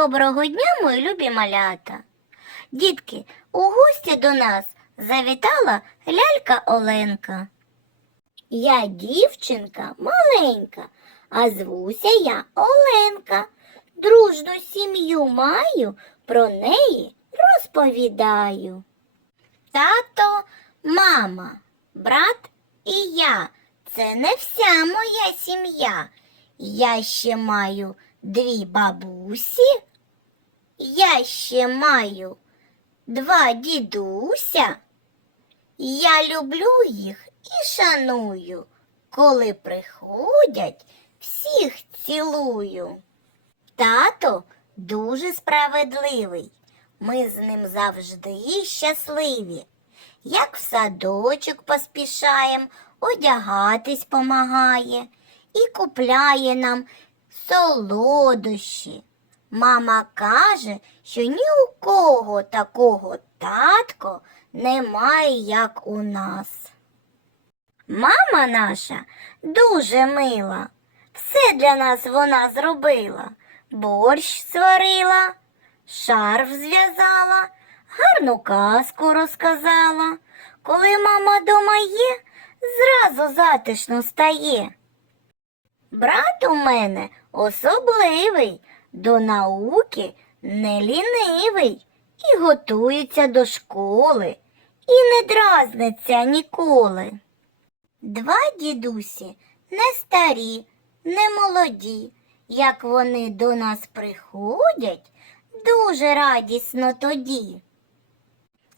Доброго дня, мої любі малята. Дітки, у гості до нас завітала лялька Оленка. Я дівчинка маленька, а звуся я Оленка. Дружну сім'ю маю, про неї розповідаю. Тато, мама, брат і я це не вся моя сім'я. Я ще маю дві бабусі, я ще маю два дідуся. Я люблю їх і шаную. Коли приходять, всіх цілую. Тато дуже справедливий. Ми з ним завжди щасливі. Як в садочок поспішаєм, одягатись помагає і купляє нам солодощі. Мама каже, що ні у кого такого татко немає, як у нас. Мама наша дуже мила. Все для нас вона зробила. Борщ сварила, шарф зв'язала, гарну казку розказала. Коли мама дома є, зразу затишно стає. Брат у мене особливий, до науки не лінивий і готується до школи, і не дразниться ніколи. Два дідусі не старі, не молоді. Як вони до нас приходять, дуже радісно тоді.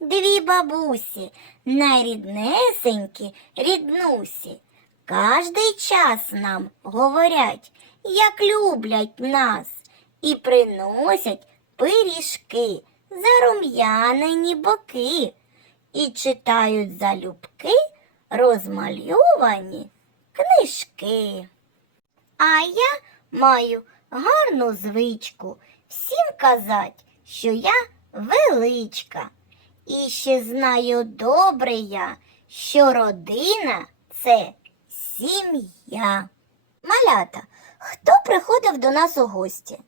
Дві бабусі, найріднесенькі, ріднусі, Кожний час нам говорять, як люблять нас, і приносять пиріжки, зарум'янені боки, і читають залюбки розмальовані книжки. А я маю гарну звичку всім казать, що я величка. І ще знаю добре я, що родина це сім'я. Малята, хто приходив до нас у гості?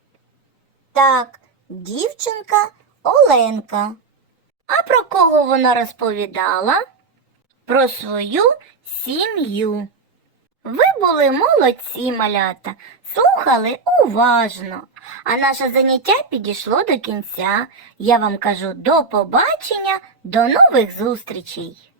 Так, дівчинка Оленка. А про кого вона розповідала? Про свою сім'ю. Ви були молодці, малята, слухали уважно. А наше заняття підійшло до кінця. Я вам кажу до побачення, до нових зустрічей.